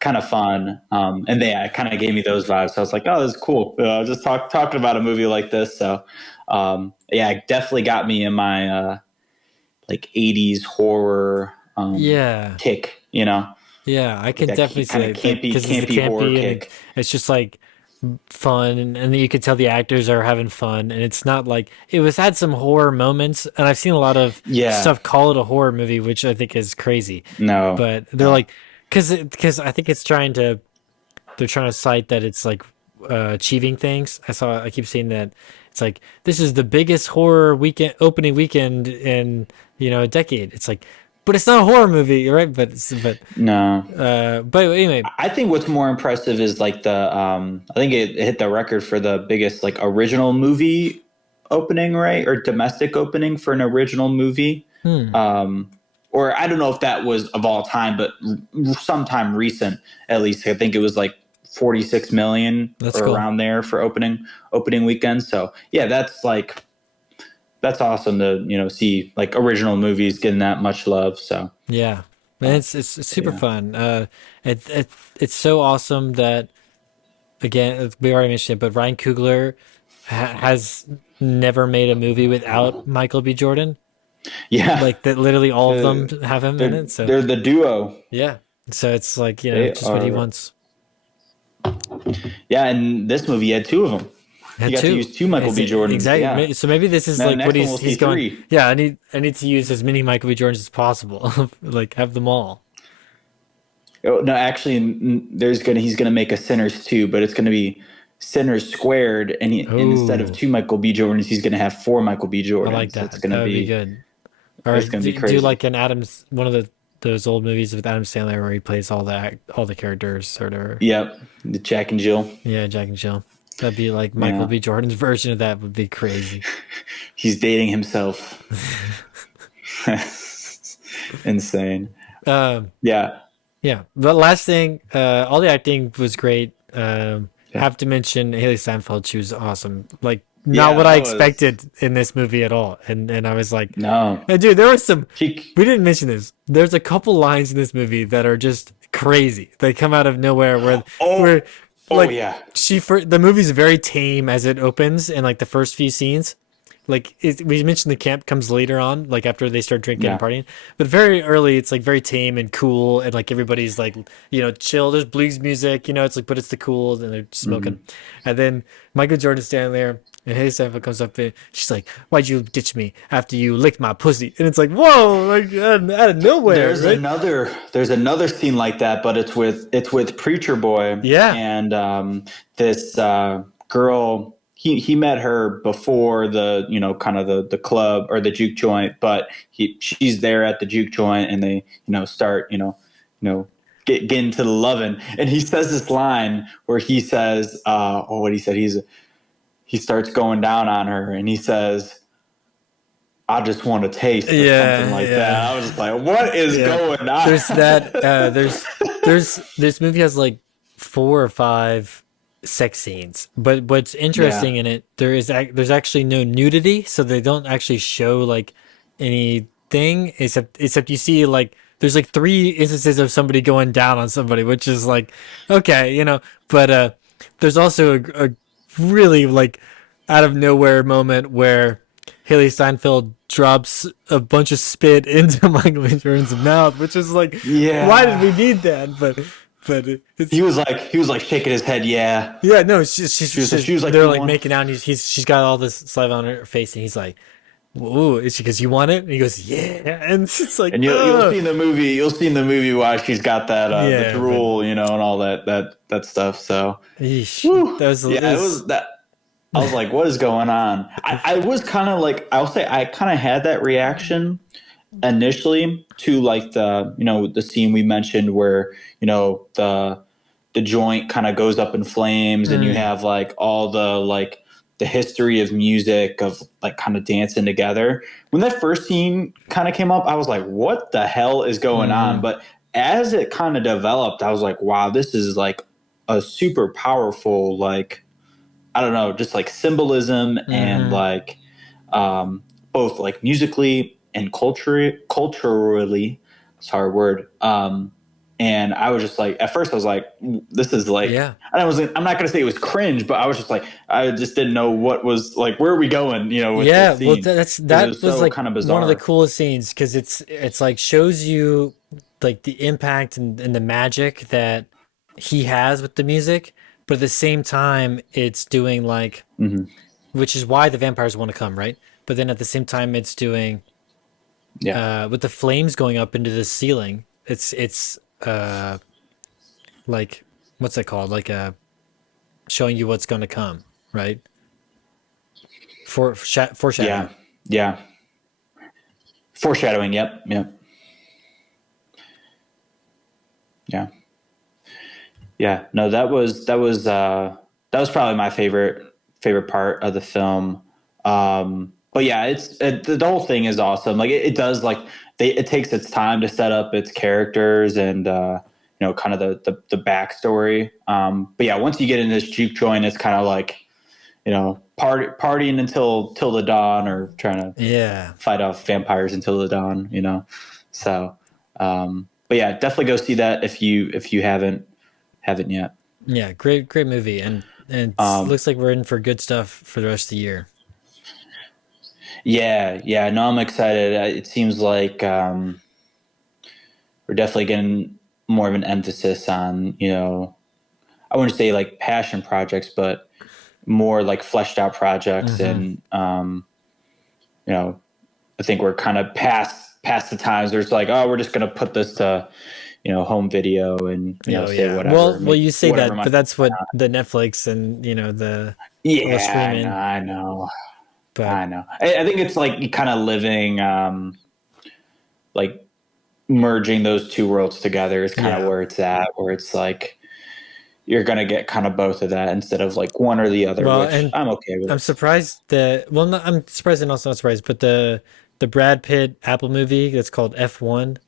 kind of fun. And they kind of gave me those vibes. So I was like, oh, this is cool. Just talking about a movie like this. So yeah, it definitely got me in my like 80s horror Yeah. kick, you know, Yeah, I like can that definitely see kind of that because it's a campy horror campy and kick. it's just like fun, and you can tell the actors are having fun, and it's not like it was had some horror moments, and I've seen a lot of Yeah, stuff call it a horror movie, which I think is crazy, no, but they're no, like because I think they're trying to cite that it's like achieving things. I keep seeing that it's like this is the biggest horror weekend opening weekend in a decade. It's like, but it's not a horror movie, right? no. But anyway. I think what's more impressive is like I think it hit the record for the biggest like original movie opening, right? Or domestic opening for an original movie. Hmm, Um, or I don't know if that was of all time, but sometime recent, at least. I think it was like 46 million that's or cool. around there for opening weekend. So yeah, that's awesome to, see like original movies getting that much love. So Yeah, man, uh, it's super yeah. fun. It's so awesome that again we already mentioned it, but Ryan Coogler has never made a movie without Michael B. Jordan. Yeah. Like that, literally all of them The have him in they're it. So they're the duo. yeah, so it's like They just what he are. wants. Yeah, and this movie had two of them. Yeah, He got to too. use two Michael Is B. it Jordans. Yeah. exactly? So maybe this is Now the like what next one we'll see he's going. three. Yeah, I need to use as many Michael B. Jordans as possible. Like have them all. Oh, no, actually, he's gonna make a Sinners two, but it's gonna be Sinners squared, and instead of Oh, two Michael B. Jordans, he's gonna have four Michael B. I like Jordans. that. That would be good. Or It's gonna be do crazy. like an Adams one of those old movies with Adam Sandler where he plays all the characters or whatever. Yep, the Jack and Jill. Yeah, Jack and Jill. That'd be like Michael Yeah, B. Jordan's version of that would be crazy. he's dating himself. Insane. Um, Yeah, yeah. But last thing, all the acting was great. yeah, Have to mention Haley Steinfeld. She was awesome. Like not yeah. what I That was expected in this movie at all. And I was like, no. dude, there was some. She, We didn't mention this. There's a couple lines in this movie that are just crazy. They come out of nowhere oh, where oh like yeah, the movie's very tame as it opens and like the first few scenes. Like we mentioned the camp comes later on, like after they start drinking and yeah. partying. But very early, it's like very tame and cool, and like everybody's like chill. There's blues music, it's like but it's the cool, and they're smoking. Hmm. And then Michael Jordan's standing there, and Haley Steinfeld comes up and she's like, "Why'd you ditch me after you licked my pussy?" And it's like, whoa, like out of nowhere, right? There's another scene like that, but it's with Preacher Boy Yeah, and this girl. He met her before the kind of the club or the juke joint, but she's there at the juke joint, and they start get into the loving, and he says this line where he says what he said he starts going down on her, and he says, I just want a taste or something yeah, like that. yeah. I was just like, what is Yeah. going on? There's that there's this movie has like four or five sex scenes. But what's Yeah. interesting in it, there's actually no nudity, so they don't actually show like anything except you see like there's like three instances of somebody going down on somebody, which is like okay, but there's also a really like out of nowhere moment where Haley Steinfeld drops a bunch of spit into Michael B. Jordan's mouth, which is like, why did Yeah. we need that? But it's He was like shaking his head, yeah. yeah, no, She was like, they're you like want making out, and she's got all this saliva on her face, and he's like, "Ooh," is she goes, "You want it?" And he goes, "Yeah," and it's like, and you'll see in the movie why she's got that the yeah, but drool, and all that stuff. So yeesh, whew. that was Yeah, it was that I was like, what is going on? I was kind of like, I'll say I kind of had that reaction initially to like the scene we mentioned where the joint kind of goes up in flames, and you mm, have like all the history of music of like kind of dancing together. When that first scene kind of came up, I was like, what the hell is going on? mm-hmm. But as it kind of developed, I was like, wow, this is like a super powerful, like, I don't know, just like symbolism and Mm-hmm. like um, both like musically and culturally, it's a hard word. And I was just like, at first I was like, this is like, Yeah. and I'm not going to say it was cringe, but I was just like, I just didn't know what was like, where are we going, with Yeah, this well, scene? Because it that was was so like kind of one of the bizarre. coolest scenes because it's like shows you like the impact and the magic that he has with the music, but at the same time, it's doing like, Hmm. which is why the vampires want to come, right? But then at the same time, it's doing Yeah. with the flames going up into the ceiling. It's like what's that called? Like showing you what's going to come, right? Yeah. Foreshadowing. Yeah. Foreshadowing. Yep. Yep. Yeah. Yeah, no, that was probably my favorite part of the film. But yeah, the whole thing is awesome. Like it does like it takes its time to set up its characters and kind of the backstory. But yeah, once you get in this juke joint, it's kind of like partying until till the dawn or trying to Yeah. fight off vampires until the dawn. So but yeah, definitely go see that if you haven't yet. Yeah, great movie, and Um, looks like we're in for good stuff for the rest of the year. yeah, yeah. No, I'm excited. It seems like we're definitely getting more of an emphasis on, I wouldn't say like passion projects, but more like fleshed out projects. Hmm. And you know, I think we're kind of past the times. There's like, oh, we're just gonna put this to, home video and Oh say yeah. whatever, Well, make you say whatever that, money. but that's what the Netflix and the all the Yeah, I know, streaming. I know, But I know. I think it's like kind of living, like merging those two worlds together is kind of yeah. where it's at, where it's like you're going to get kind of both of that instead of like one or the other, Well, which and I'm okay with I'm it. surprised that well, no, I'm surprised and also not surprised, but the Brad Pitt Apple movie that's called F1.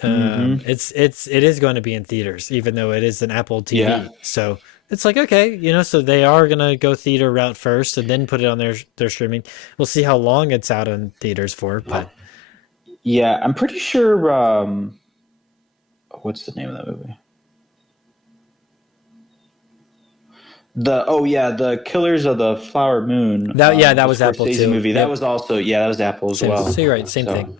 Hmm. It is going to be in theaters, even though it is an Apple Yeah. TV. So it's like okay, so they are gonna go theater route first and then put it on their streaming. We'll see how long it's out in theaters for, but Yeah. I'm pretty sure. What's the name of that movie? Oh yeah, the Killers of the Flower Moon, that the was Apple Scorsese too. movie. That Yep. was also, yeah, that was Apple as Same. well. So you're right. Same thing. So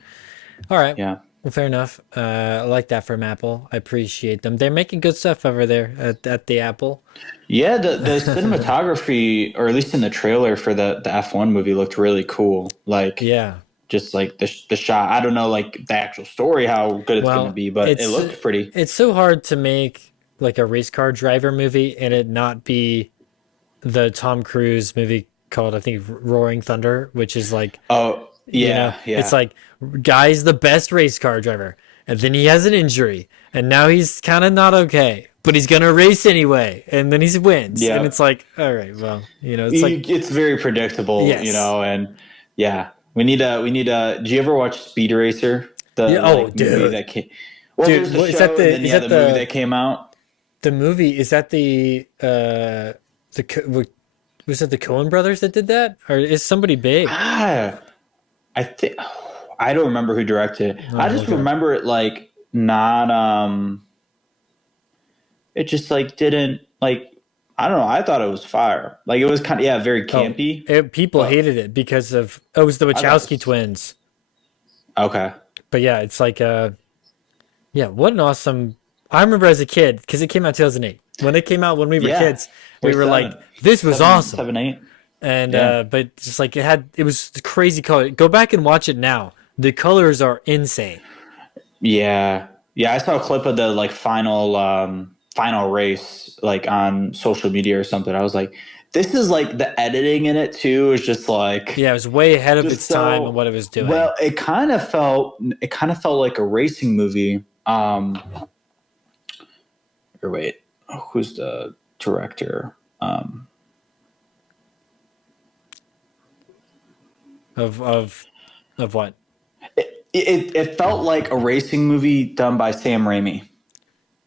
All right. yeah. Well, fair enough. I like that from Apple. I appreciate them. They're making good stuff over there at the Apple. Yeah, the cinematography, or at least in the trailer for the F1 movie, looked really cool. Like Yeah. just like the shot. I don't know like the actual story how good it's going to Well, be, but it looked pretty. it's so hard to make like a race car driver movie and it not be the Tom Cruise movie called I think Roaring Thunder, which is like Oh yeah, it's yeah. like guy's the best race car driver, and then he has an injury, and now he's kind of not okay, but he's gonna race anyway, and then he wins, and it's Yep. like all right, well, it's like It's very predictable, yes, and yeah, we need a. Do you ever watch Speed Racer, yeah, the oh like movie dude, that came? Well, dude, there's the what show, and then is yeah, that the movie that came out. the movie is that was it the Coen brothers that did that, or is somebody big? Ah, I think I don't remember who directed it. Oh, I just okay. remember it like not. It just like didn't like. I don't know. I thought it was fire. Like it was kind of, yeah, very Oh, campy, people but hated it because of it was the I thought Wachowski this. twins. Okay. But yeah, it's like yeah, what an awesome. I remember as a kid because it came out 2008. When it came out when we were Yeah. kids, Or we were like, seven, "This was seven, awesome," 7, 8. and Yeah. but just like it was crazy color. Go back and watch it now. The colors are insane. Yeah. Yeah, I saw a clip of the like final race like on social media or something. I was like, this is like the editing in it too is just like Yeah, it was way ahead of just its time and so what it was doing. well, it kind of felt like a racing movie. Or wait, who's the director? Of what? it felt like a racing movie done by Sam Raimi.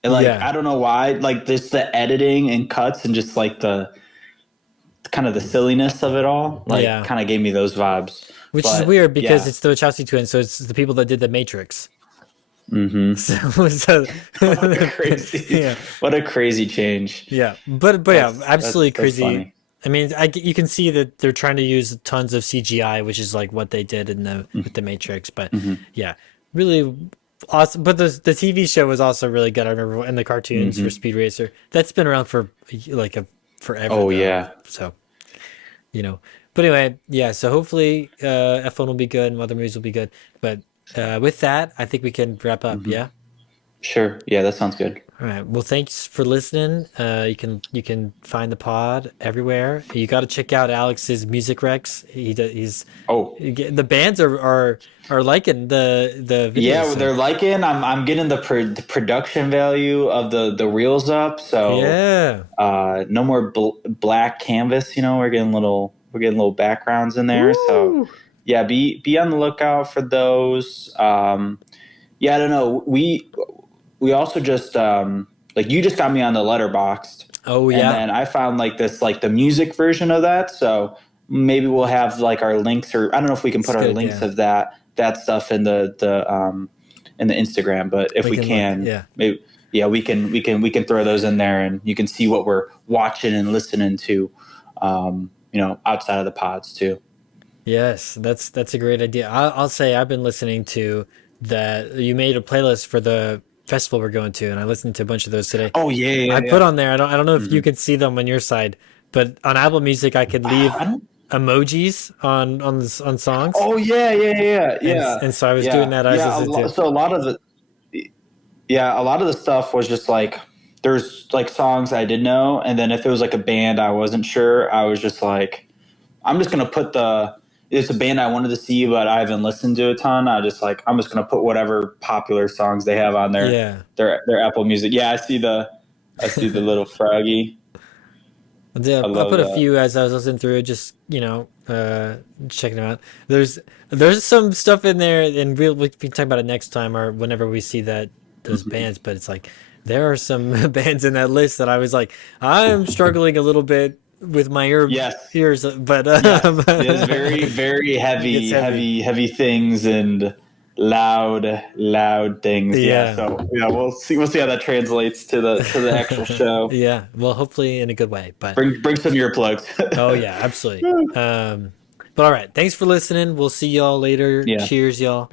And like Yeah, I don't know why, like just the editing and cuts and just like the kind of the silliness of it all, like yeah. kind of gave me those vibes. Which is But weird because yeah, it's the Wachowski twins, so it's the people that did the Matrix. hmm So what a crazy, yeah, what a crazy change. yeah, but yeah, absolutely That's crazy. funny. I mean, you can see that they're trying to use tons of CGI, which is like what they did in the with the Matrix. But Hmm yeah, really awesome. But the TV show was also really good. I remember, and the cartoons for hmm Speed Racer. That's been around for like a forever Oh though. yeah. So you know. But anyway, yeah. So hopefully, F1 will be good and other movies will be good. But with that, I think we can wrap up. hmm Yeah. Sure. Yeah, that sounds good. All right. Well, thanks for listening. You can find the pod everywhere. You got to check out Alex's music recs. Oh The bands are liking the videos. yeah, well, So they're liking. I'm getting the production value of the reels up. So yeah. no more black canvas. You know, we're getting little backgrounds in there. So Woo! yeah, be on the lookout for those. Yeah, I don't know. We also just like you just got me on the Letterboxd, Oh and yeah. then I found like this like the music version of that. So maybe we'll have like our links, or I don't know if we can It's put a our good links idea. of that stuff in the Instagram. But if We we can look. can, Yeah. maybe yeah, we can throw those in there, and you can see what we're watching and listening to, outside of the pods too. Yes, that's a great idea. I'll say I've been listening to that. You made a playlist for the festival we're going to, and I listened to a bunch of those today. Oh yeah, yeah, I put yeah. on there. I don't know if you hmm could see them on your side, but on Apple Music, I could I leave don't. emojis on songs, Oh yeah, yeah, yeah, and yeah, and so I was doing yeah, that. I was yeah. listening to. So a lot of the yeah, a lot of the stuff was just like there's like songs I did know, and then if it was like a band I wasn't sure, I was just like, I'm just gonna put the it's a band I wanted to see, but I haven't listened to a ton. I'm just gonna put whatever popular songs they have on Yeah, their Apple Music. Yeah, I see the little froggy. I I love put a that. few as I was listening through, just checking them out. There's there's some stuff in there, and we can talk about it next time or whenever we see that those Mhm. bands. But it's like there are some bands in that list that I was like, I'm struggling a little bit with my Yes, ears, but yes, it is very, very it gets heavy, heavy. heavy, heavy things and loud things. Yeah, Yeah, so yeah, we'll see how that translates to the actual show. yeah. Well, hopefully in a good way. But Bring some earplugs. oh yeah, absolutely. But all right, thanks for listening. We'll see y'all later. Yeah. Cheers, y'all.